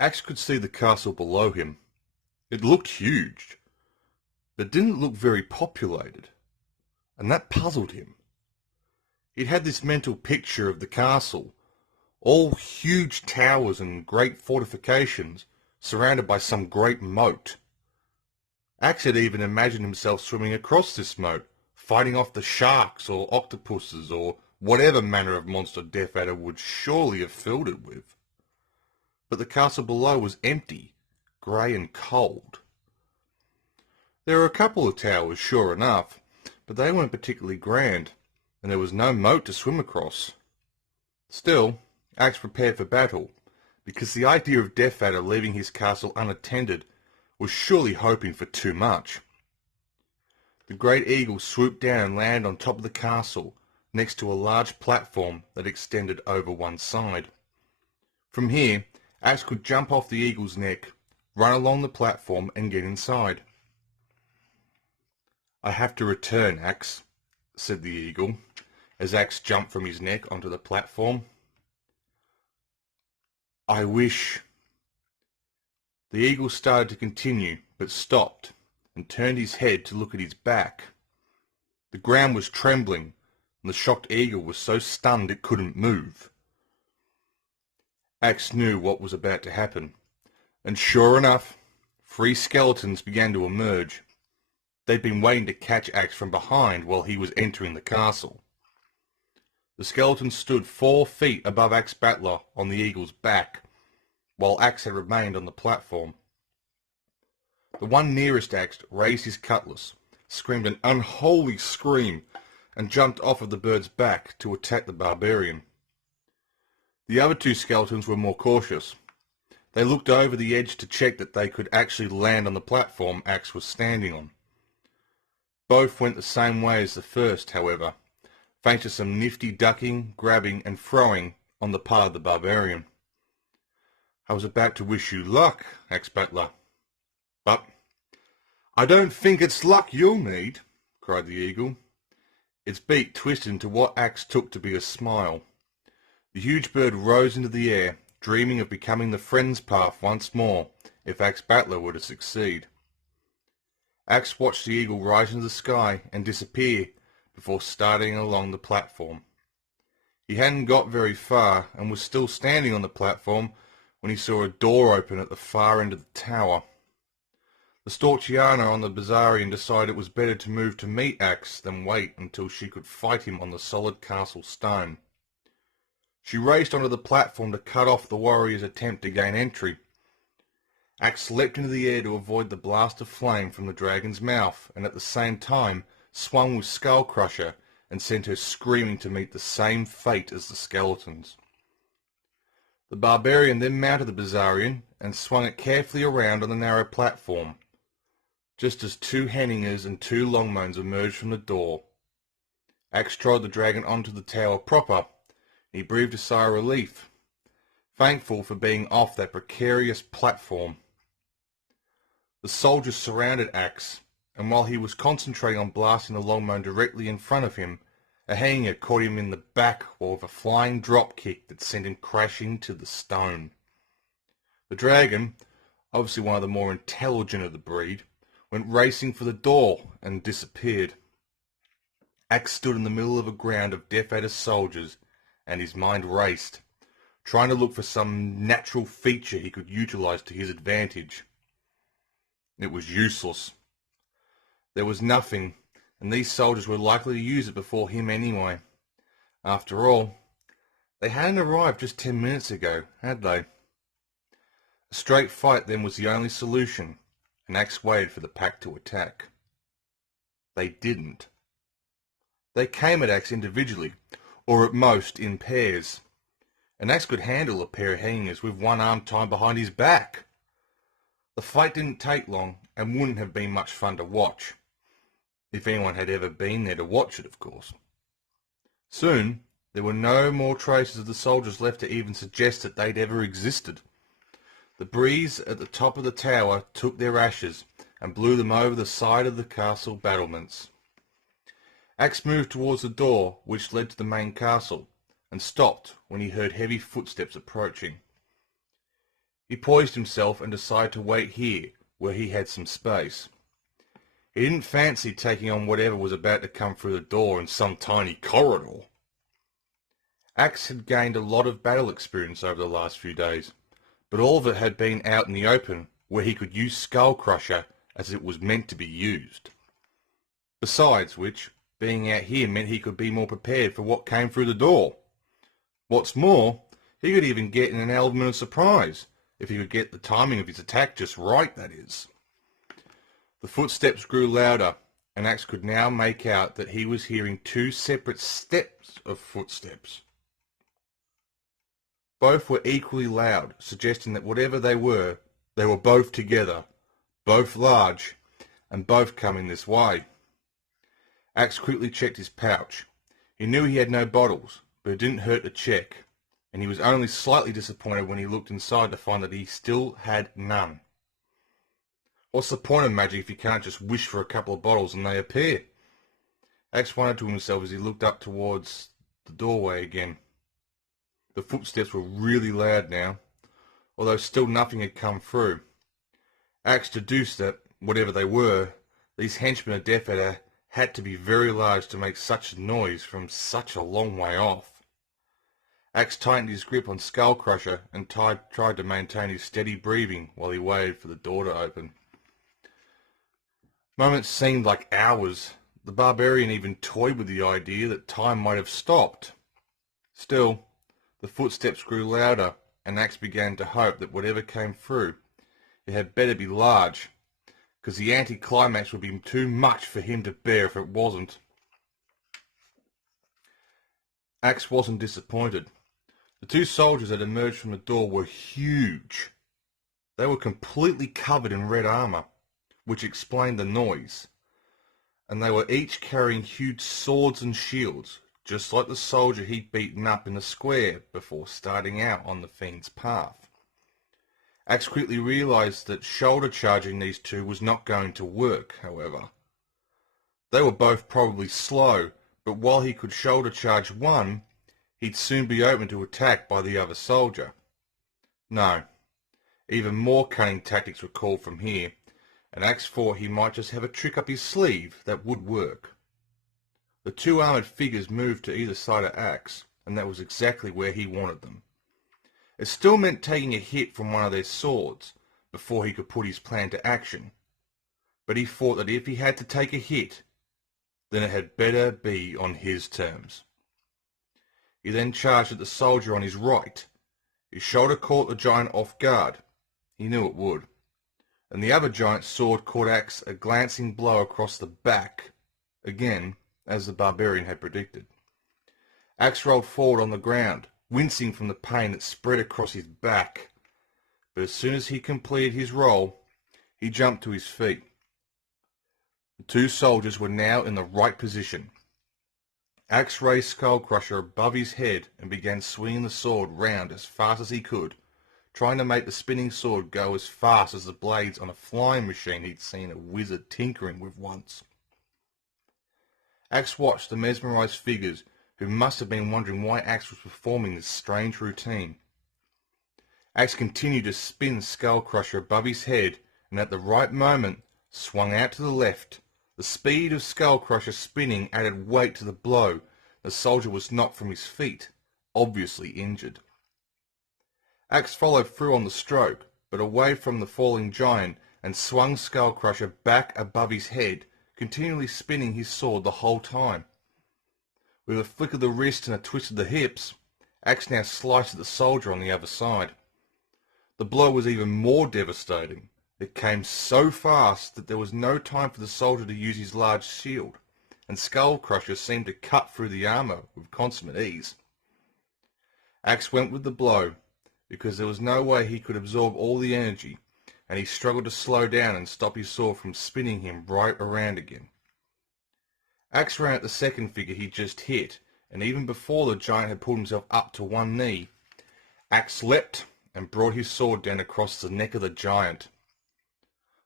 Axe could see the castle below him. It looked huge, but didn't look very populated, and that puzzled him. He'd had this mental picture of the castle, all huge towers and great fortifications, surrounded by some great moat. Axe had even imagined himself swimming across this moat, fighting off the sharks or octopuses or whatever manner of monster Death Adder would surely have filled it with. But the castle below was empty, grey and cold. There were a couple of towers, sure enough, but they weren't particularly grand, and there was no moat to swim across. Still, Axe prepared for battle, because the idea of Death Adder leaving his castle unattended was surely hoping for too much. The great eagle swooped down and landed on top of the castle, next to a large platform that extended over one side. From here, Axe could jump off the eagle's neck, run along the platform, and get inside. "I have to return, Axe," said the eagle, as Axe jumped from his neck onto the platform. "I wish—" The eagle started to continue, but stopped, and turned his head to look at his back. The ground was trembling, and the shocked eagle was so stunned it couldn't move. Axe knew what was about to happen, and sure enough, 3 skeletons began to emerge. They'd been waiting to catch Axe from behind while he was entering the castle. The skeletons stood 4 feet above Axe Battler on the eagle's back, while Axe had remained on the platform. The one nearest Axe raised his cutlass, screamed an unholy scream, and jumped off of the bird's back to attack the barbarian. The other 2 skeletons were more cautious. They looked over the edge to check that they could actually land on the platform Axe was standing on. Both went the same way as the first, however, thanks to some nifty ducking, grabbing, and throwing on the part of the barbarian. "I was about to wish you luck, Axe Battler. But I don't think it's luck you'll need," cried the eagle. Its beak twisted into what Axe took to be a smile. The huge bird rose into the air, dreaming of becoming the friend's path once more if Axe Battler were to succeed. Axe watched the eagle rise into the sky and disappear before starting along the platform. He hadn't got very far and was still standing on the platform when he saw a door open at the far end of the tower. The Storchiana on the Bazarian decided it was better to move to meet Axe than wait until she could fight him on the solid castle stone. She raced onto the platform to cut off the warrior's attempt to gain entry. Axe leapt into the air to avoid the blast of flame from the dragon's mouth, and at the same time swung with Skull Crusher and sent her screaming to meet the same fate as the skeletons. The barbarian then mounted the Bazarian and swung it carefully around on the narrow platform, just as 2 Henningers and 2 Longmoans emerged from the door. Axe trod the dragon onto the tower proper. He breathed a sigh of relief, thankful for being off that precarious platform. The soldiers surrounded Axe, and while he was concentrating on blasting the Longmoan directly in front of him, a Henninger caught him in the back with a flying drop kick that sent him crashing to the stone. The dragon, obviously one of the more intelligent of the breed, went racing for the door and disappeared. Axe stood in the middle of a ground of Death Adder's soldiers, and his mind raced, trying to look for some natural feature he could utilize to his advantage. It was useless. There was nothing, and these soldiers were likely to use it before him anyway. After all, they hadn't arrived just 10 minutes ago, had they? A straight fight then was the only solution, and Axe waited for the pack to attack. They didn't. They came at Axe individually, or at most in pairs. And Axe could handle a pair of hangers with one arm tied behind his back. The fight didn't take long, and wouldn't have been much fun to watch. If anyone had ever been there to watch it, of course. Soon, there were no more traces of the soldiers left to even suggest that they'd ever existed. The breeze at the top of the tower took their ashes and blew them over the side of the castle battlements. Axe moved towards the door which led to the main castle, and stopped when he heard heavy footsteps approaching. He poised himself and decided to wait here, where he had some space. He didn't fancy taking on whatever was about to come through the door in some tiny corridor. Axe had gained a lot of battle experience over the last few days, but all of it had been out in the open, where he could use Skull Crusher as it was meant to be used. Besides which, being out here meant he could be more prepared for what came through the door. What's more, he could even get in an element of surprise, if he could get the timing of his attack just right, that is. The footsteps grew louder, and Axe could now make out that he was hearing two separate steps of footsteps. Both were equally loud, suggesting that whatever they were both together, both large, and both coming this way. Axe quickly checked his pouch. He knew he had no bottles, but it didn't hurt to check, and he was only slightly disappointed when he looked inside to find that he still had none. What's the point of magic if you can't just wish for a couple of bottles and they appear? Axe wondered to himself as he looked up towards the doorway again. The footsteps were really loud now, although still nothing had come through. Axe deduced that, whatever they were, these henchmen of Death Adder had to be very large to make such a noise from such a long way off. Axe tightened his grip on Skull Crusher and tried to maintain his steady breathing while he waited for the door to open. Moments seemed like hours. The barbarian even toyed with the idea that time might have stopped. Still, the footsteps grew louder, and Axe began to hope that whatever came through, it had better be large, because the anticlimax would be too much for him to bear if it wasn't. Axe wasn't disappointed. The two soldiers that emerged from the door were huge. They were completely covered in red armor, which explained the noise, and they were each carrying huge swords and shields, just like the soldier he'd beaten up in the square before starting out on the fiend's path. Axe quickly realized that shoulder charging these two was not going to work, however. They were both probably slow, but while he could shoulder charge one, he'd soon be open to attack by the other soldier. No, even more cunning tactics were called from here, and Axe thought he might just have a trick up his sleeve that would work. The two armoured figures moved to either side of Axe, and that was exactly where he wanted them. It still meant taking a hit from one of their swords before he could put his plan to action, but he thought that if he had to take a hit, then it had better be on his terms. He then charged at the soldier on his right. His shoulder caught the giant off guard. He knew it would. And the other giant's sword caught Axe a glancing blow across the back, again, as the barbarian had predicted. Axe rolled forward on the ground, wincing from the pain that spread across his back. But as soon as he completed his roll, he jumped to his feet. The two soldiers were now in the right position. Axe raised Skull Crusher above his head and began swinging the sword round as fast as he could, trying to make the spinning sword go as fast as the blades on a flying machine he'd seen a wizard tinkering with once. Axe watched the mesmerized figures, who must have been wondering why Axe was performing this strange routine. Axe continued to spin Skull Crusher above his head, and at the right moment swung out to the left. The speed of Skull Crusher spinning added weight to the blow. The soldier was knocked from his feet, obviously injured. Axe followed through on the stroke, but away from the falling giant, and swung Skull Crusher back above his head, continually spinning his sword the whole time. With a flick of the wrist and a twist of the hips, Axe now sliced at the soldier on the other side. The blow was even more devastating. It came so fast that there was no time for the soldier to use his large shield, and Skull Crusher seemed to cut through the armour with consummate ease. Axe went with the blow, because there was no way he could absorb all the energy, and he struggled to slow down and stop his sword from spinning him right around again. Axe ran at the second figure he just hit, and even before the giant had pulled himself up to one knee, Axe leapt and brought his sword down across the neck of the giant.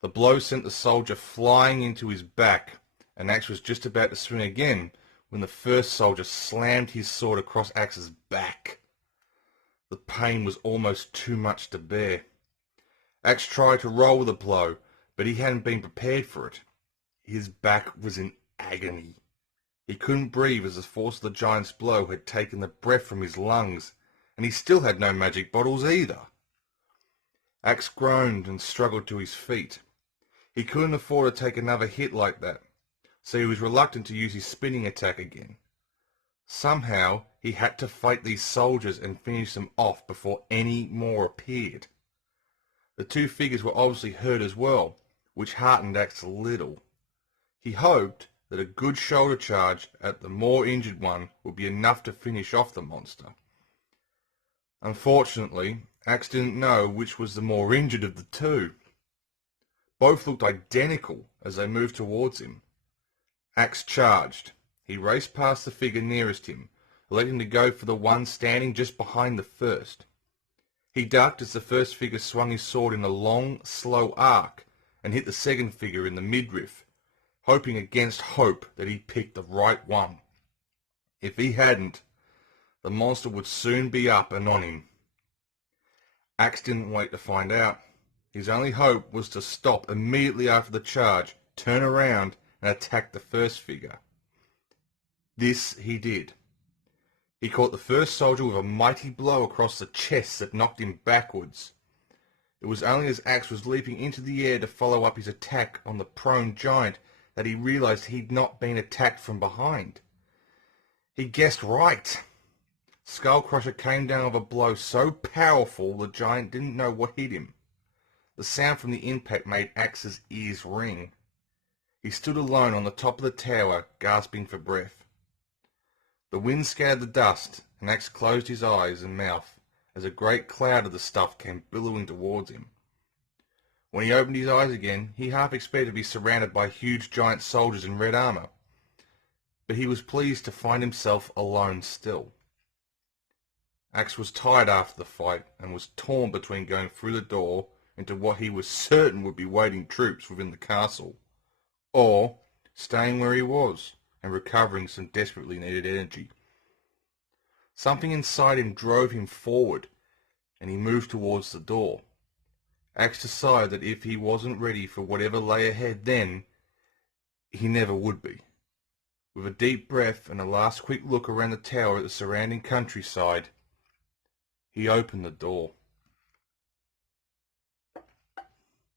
The blow sent the soldier flying into his back, and Axe was just about to swing again when the first soldier slammed his sword across Axe's back. The pain was almost too much to bear. Axe tried to roll the blow, but he hadn't been prepared for it. His back was in agony. He couldn't breathe as the force of the giant's blow had taken the breath from his lungs, and he still had no magic bottles either. Axe groaned and struggled to his feet. He couldn't afford to take another hit like that, so he was reluctant to use his spinning attack again. Somehow he had to fight these soldiers and finish them off before any more appeared. The two figures were obviously hurt as well, which heartened Axe a little. He hoped that a good shoulder charge at the more injured one would be enough to finish off the monster. Unfortunately, Axe didn't know which was the more injured of the two. Both looked identical as they moved towards him. Axe charged. He raced past the figure nearest him, electing to go for the one standing just behind the first. He ducked as the first figure swung his sword in a long, slow arc and hit the second figure in the midriff, hoping against hope that he picked the right one. If he hadn't, the monster would soon be up and on him. Axe didn't wait to find out. His only hope was to stop immediately after the charge, turn around, and attack the first figure. This he did. He caught the first soldier with a mighty blow across the chest that knocked him backwards. It was only as Axe was leaping into the air to follow up his attack on the prone giant that he realized he'd not been attacked from behind. He guessed right. Skullcrusher came down with a blow so powerful the giant didn't know what hit him. The sound from the impact made Axe's ears ring. He stood alone on the top of the tower, gasping for breath. The wind scattered the dust, and Axe closed his eyes and mouth as a great cloud of the stuff came billowing towards him. When he opened his eyes again, he half expected to be surrounded by huge giant soldiers in red armour, but he was pleased to find himself alone still. Axe was tired after the fight and was torn between going through the door into what he was certain would be waiting troops within the castle, or staying where he was and recovering some desperately needed energy. Something inside him drove him forward, and he moved towards the door. Axe decided that if he wasn't ready for whatever lay ahead then, he never would be. With a deep breath and a last quick look around the tower at the surrounding countryside, he opened the door.